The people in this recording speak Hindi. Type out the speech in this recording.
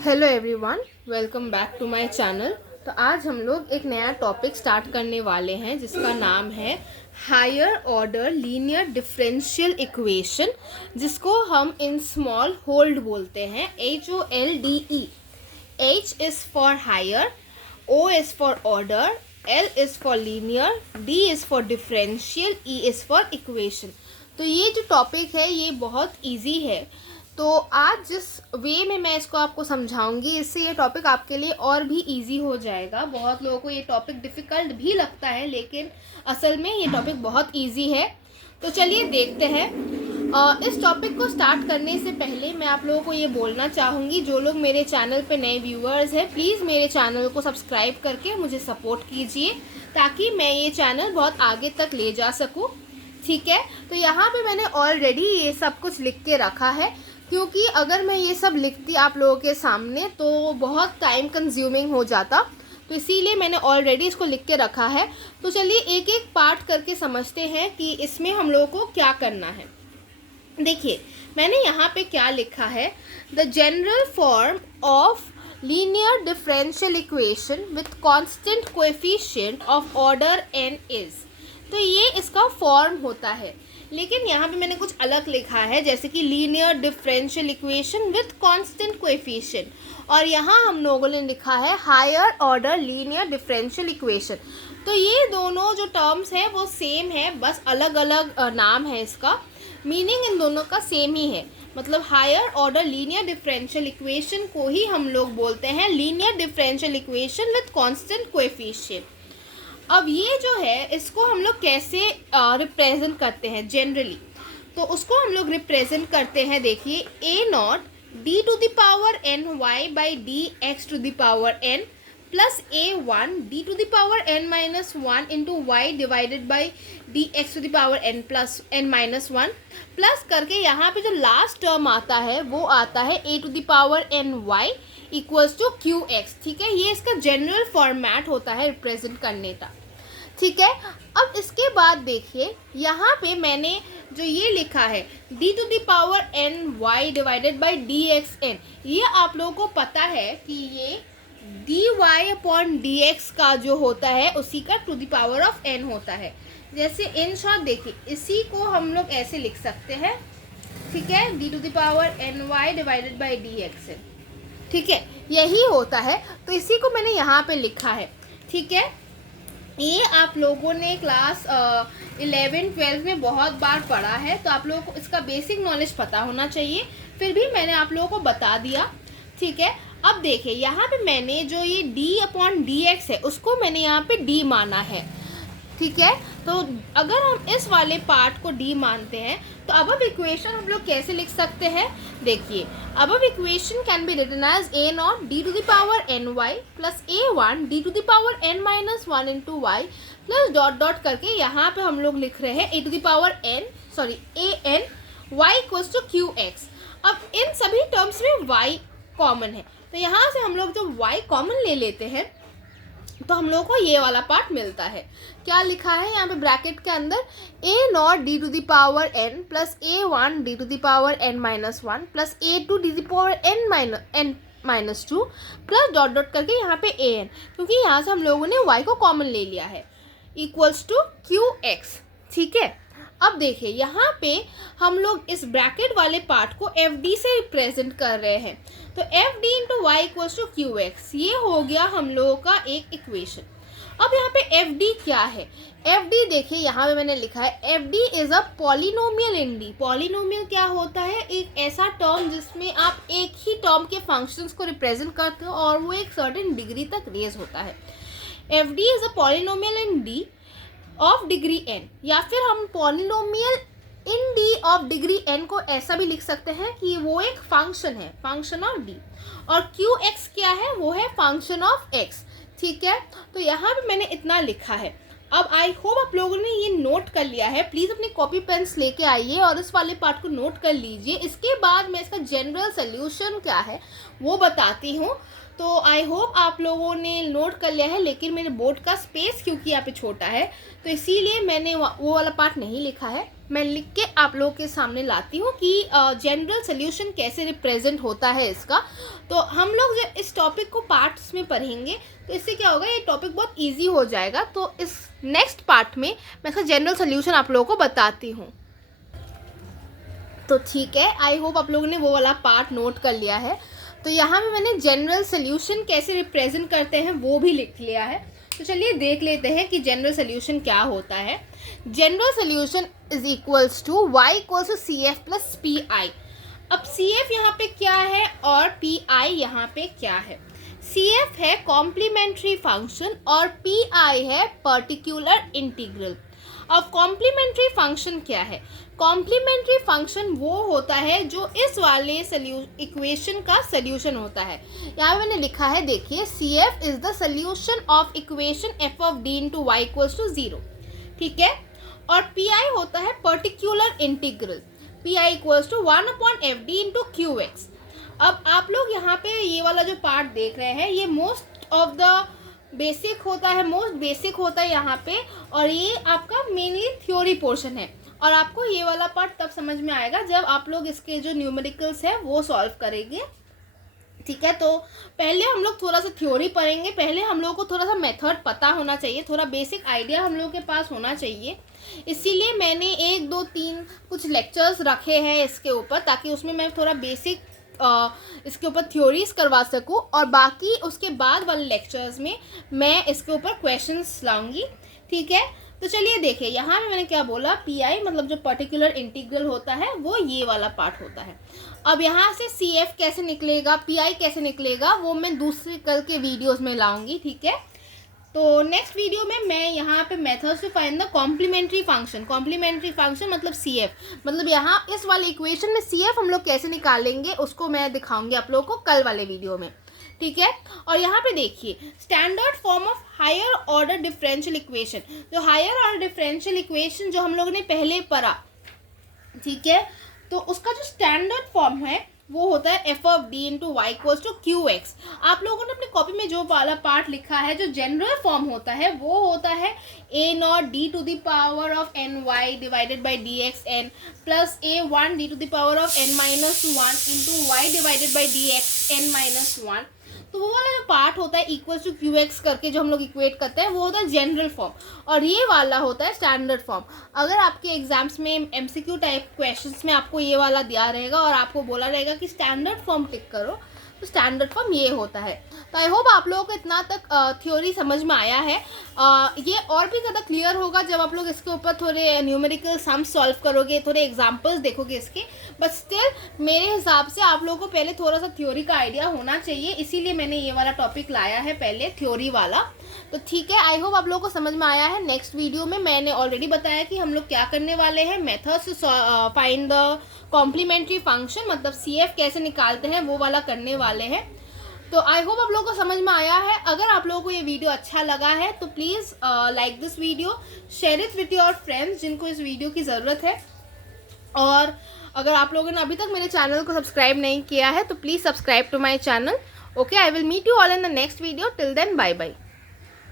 Hello everyone, welcome back to my channel. तो आज हम लोग एक नया टॉपिक स्टार्ट करने वाले हैं जिसका नाम है higher order linear differential equation, जिसको हम इन स्मॉल होल्ड बोलते हैं, HOLDE। H is for higher, O is for order, L is for linear, D is for differential, E is for equation. तो ये जो टॉपिक है ये बहुत इजी है। तो आज जिस वे में मैं इसको आपको समझाऊंगी, इससे ये टॉपिक आपके लिए और भी इजी हो जाएगा। बहुत लोगों को ये टॉपिक डिफ़िकल्ट भी लगता है, लेकिन असल में ये टॉपिक बहुत इजी है। तो चलिए देखते हैं। इस टॉपिक को स्टार्ट करने से पहले मैं आप लोगों को ये बोलना चाहूँगी, जो लोग मेरे चैनल पे नए व्यूअर्स हैं, प्लीज़ मेरे चैनल को सब्सक्राइब करके मुझे सपोर्ट कीजिए, ताकि मैं ये चैनल बहुत आगे तक ले जा सकूँ। ठीक है, तो यहाँ पे मैंने ऑलरेडी ये सब कुछ लिख के रखा है, क्योंकि अगर मैं ये सब लिखती आप लोगों के सामने तो बहुत टाइम कंज्यूमिंग हो जाता, तो इसीलिए मैंने ऑलरेडी इसको लिख के रखा है। तो चलिए एक एक पार्ट करके समझते हैं कि इसमें हम लोगों को क्या करना है। देखिए मैंने यहाँ पे क्या लिखा है, the general form of linear differential equation with constant coefficient of order n is. तो ये इसका फॉर्म होता है, लेकिन यहाँ पे मैंने कुछ अलग लिखा है, जैसे कि linear differential equation with constant coefficient, और यहाँ हम लोगों ने लिखा है higher order linear differential equation. तो ये दोनों जो टर्म्स हैं वो सेम है, बस अलग अलग नाम है इसका। मीनिंग इन दोनों का सेम ही है, मतलब higher order linear differential equation को ही हम लोग बोलते हैं linear differential equation with constant coefficient. अब ये जो है इसको हम लोग कैसे रिप्रेजेंट करते हैं जनरली, तो उसको हम लोग रिप्रेजेंट करते हैं, देखिए A0 d to the power n y by d x to the power n plus A1 d to the power n minus 1 into y divided by d x to the power n plus n minus 1, plus करके यहाँ पे जो लास्ट टर्म आता है वो आता है a to the power n y equals to Q x. ठीक है, ये इसका जनरल फॉर्मेट होता है रिप्रेजेंट करने का। ठीक है, अब इसके बाद देखिए यहाँ पे मैंने जो ये लिखा है d to the power n y divided by d x n, ये आप लोगों को पता है कि ये dy अपॉन डी एक्स का जो होता है उसी का to the power of n होता है। जैसे इन शॉर्ट देखिए इसी को हम लोग ऐसे लिख सकते हैं, ठीक है, d to the power n y divided by d x n. ठीक है, यही होता है, तो इसी को मैंने यहाँ पे लिखा है। ठीक है, ये आप लोगों ने क्लास 11-12 में बहुत बार पढ़ा है, तो आप लोगों को इसका बेसिक नॉलेज पता होना चाहिए, फिर भी मैंने आप लोगों को बता दिया। ठीक है, अब देखिए यहाँ पे मैंने जो ये d अपॉन डी एक्स है उसको मैंने यहाँ पे d माना है। ठीक है, तो अगर हम इस वाले पार्ट को d मानते हैं तो अब इक्वेशन हम लोग कैसे लिख सकते हैं, देखिए अब equation can be written as A0 d to the power n y plus A1 d to the power n minus 1 into y plus dot dot करके यहाँ पे हम लोग लिख रहे हैं a to the power an y equals to Q x. अब इन सभी टर्म्स में y कॉमन है, तो यहाँ से हम लोग जब y कॉमन ले लेते हैं तो हम लोग को ये वाला पार्ट मिलता है। क्या लिखा है यहाँ पे ब्रैकेट के अंदर, A0 d to the power n plus A1 d to the power n minus 1 plus A2 d to the power n minus 2 plus dot dot करके यहाँ पे an, क्योंकि यहाँ से हम लोगों ने y को कॉमन ले लिया है, इक्वल्स टू क्यू एक्स। ठीक है, अब देखिए यहाँ पे हम लोग इस ब्रैकेट वाले पार्ट को एफ डी से रिप्रेजेंट कर रहे हैं, तो f d into Y equals to Q x, ये हो गया हम लोगों का एक इक्वेशन। अब यहाँ पे एफ डी क्या है, एफ डी देखिए यहाँ पे मैंने लिखा है F D is a polynomial in D. Polynomial क्या होता है, एक ऐसा टर्म जिसमें आप एक ही टर्म के फंक्शंस को रिप्रेजेंट करते हो और वो एक सर्टेन डिग्री तक रेज होता है। F D is a polynomial in D of degree n, या फिर हम polynomial in d of degree n को ऐसा भी लिख सकते हैं कि वो एक फंक्शन है, फंक्शन ऑफ d, और क्यू एक्स क्या है, वो है फंक्शन ऑफ x। ठीक है, तो यहाँ पे मैंने इतना लिखा है। अब आई होप आप लोगों ने ये नोट कर लिया है, प्लीज़ अपने कॉपी पेन्स लेके आइए और इस वाले पार्ट को नोट कर लीजिए। इसके बाद मैं इसका जनरल सोल्यूशन क्या है वो बताती हूँ। तो आई होप आप लोगों ने नोट कर लिया है, लेकिन मेरे बोर्ड का स्पेस क्योंकि यहाँ पे छोटा है तो इसीलिए मैंने वो वाला पार्ट नहीं लिखा है। मैं लिख के आप लोगों के सामने लाती हूँ कि जनरल सोल्यूशन कैसे रिप्रेजेंट होता है इसका। तो हम लोग जब इस टॉपिक को पार्ट्स में पढ़ेंगे तो इससे क्या होगा, ये टॉपिक बहुत ईजी हो जाएगा। तो इस नेक्स्ट पार्ट में मैं इसका जनरल सोल्यूशन आप लोगों को बताती हूँ। तो ठीक है, आई होप आप लोगों ने वो वाला पार्ट नोट कर लिया है। तो यहाँ पे मैंने जनरल सोल्यूशन कैसे रिप्रेजेंट करते हैं वो भी लिख लिया है। तो चलिए देख लेते हैं कि जनरल सोल्यूशन क्या होता है। General solution is equals to y equals to C F plus P I. अब सी एफ यहाँ पे क्या है और पी आई यहाँ पे क्या है। सी एफ है कॉम्प्लीमेंट्री फंक्शन और पी आई है पर्टिकुलर इंटीग्रल। अब कॉम्प्लीमेंट्री फंक्शन क्या है? कॉम्प्लीमेंट्री फंक्शन वो होता है जो इस वाले इक्वेशन का सोल्यूशन होता है। यहाँ मैंने लिखा है, देखिए, C F is the solution of equation f of D into Y equals to 0, ठीक है। और पी आई होता है particular integral, P I equals to 1 upon f d into q x. अब आप लोग यहाँ पे ये वाला जो पार्ट देख रहे हैं, ये मोस्ट ऑफ द बेसिक होता है, मोस्ट बेसिक होता है यहाँ पे, और ये आपका मेनली थ्योरी पोर्शन है। और आपको ये वाला पार्ट तब समझ में आएगा जब आप लोग इसके जो न्यूमेरिकल्स है वो सॉल्व करेंगे, ठीक है। तो पहले हम लोग थोड़ा सा थ्योरी पढ़ेंगे, पहले हम लोगों को थोड़ा सा मेथड पता होना चाहिए, थोड़ा बेसिक आइडिया हम लोगों के पास होना चाहिए। इसीलिए मैंने 1 2 3 कुछ लेक्चर्स रखे हैं इसके ऊपर, ताकि उसमें मैं थोड़ा बेसिक इसके ऊपर थ्योरीज करवा सकूं, और बाकी उसके बाद वाले लेक्चर्स में मैं इसके ऊपर क्वेश्चंस लाऊंगी, ठीक है। तो चलिए देखिए, यहाँ पे मैंने क्या बोला, पी आई मतलब जो पर्टिकुलर इंटीग्रल होता है वो ये वाला पार्ट होता है। अब यहाँ से सी एफ कैसे निकलेगा, पी आई कैसे निकलेगा, वो मैं दूसरे कल के वीडियोज़ में लाऊंगी, ठीक है। तो नेक्स्ट वीडियो में मैं यहाँ पे methods to find the complementary function, complementary function मतलब सी एफ, मतलब यहाँ इस वाले इक्वेशन में सी एफ हम लोग कैसे निकालेंगे उसको मैं दिखाऊंगी आप लोगों को कल वाले वीडियो में, ठीक है। और यहाँ पे देखिए, standard form of higher order differential equation, जो हायर ऑर्डर डिफरेंशियल इक्वेशन जो हम लोगों ने पहले पढ़ा, ठीक है, तो उसका जो स्टैंडर्ड फॉर्म है वो होता है F of D into Y equals to Q X. आप लोगों ने अपनी कॉपी में जो वाला पार्ट लिखा है, जो जनरल फॉर्म होता है वो होता है a naught d to the power of n y divided by d x n plus a 1 d to the power of n minus 1 into y divided by d x n minus 1। तो वो वाला जो पार्ट होता है इक्वल्स टू क्यू एक्स करके जो हम लोग इक्वेट करते हैं वो होता है जनरल फॉर्म, और ये वाला होता है स्टैंडर्ड फॉर्म। अगर आपके एग्जाम्स में एमसीक्यू टाइप क्वेश्चंस में आपको ये वाला दिया रहेगा और आपको बोला रहेगा कि स्टैंडर्ड फॉर्म टिक करो, तो स्टैंडर्ड फॉर्म ये होता है। तो आई होप आप लोगों को इतना तक थ्योरी समझ में आया है। ये और भी ज़्यादा क्लियर होगा जब आप लोग इसके ऊपर थोड़े न्यूमेरिकल सम सॉल्व करोगे, थोड़े एग्जांपल्स देखोगे इसके। बट स्टिल मेरे हिसाब से आप लोगों को पहले थोड़ा सा थ्योरी का आइडिया होना चाहिए, इसीलिए मैंने ये वाला टॉपिक लाया है पहले, थ्योरी वाला। तो ठीक है, आई होप आप लोगों को समझ में आया है। नेक्स्ट वीडियो में मैंने ऑलरेडी बताया कि हम लोग क्या करने वाले हैं, methods to find the complementary function, मतलब सी एफ कैसे निकालते हैं वो वाला करने वाले हैं। तो आई होप आप लोगों को समझ में आया है। अगर आप लोगों को ये वीडियो अच्छा लगा है तो please like this video, share it with your friends जिनको इस वीडियो की ज़रूरत है। और अगर आप लोगों ने अभी तक मेरे चैनल को सब्सक्राइब नहीं किया है तो please subscribe to my channel. Okay, I will meet you all in the next video. Till then, bye bye.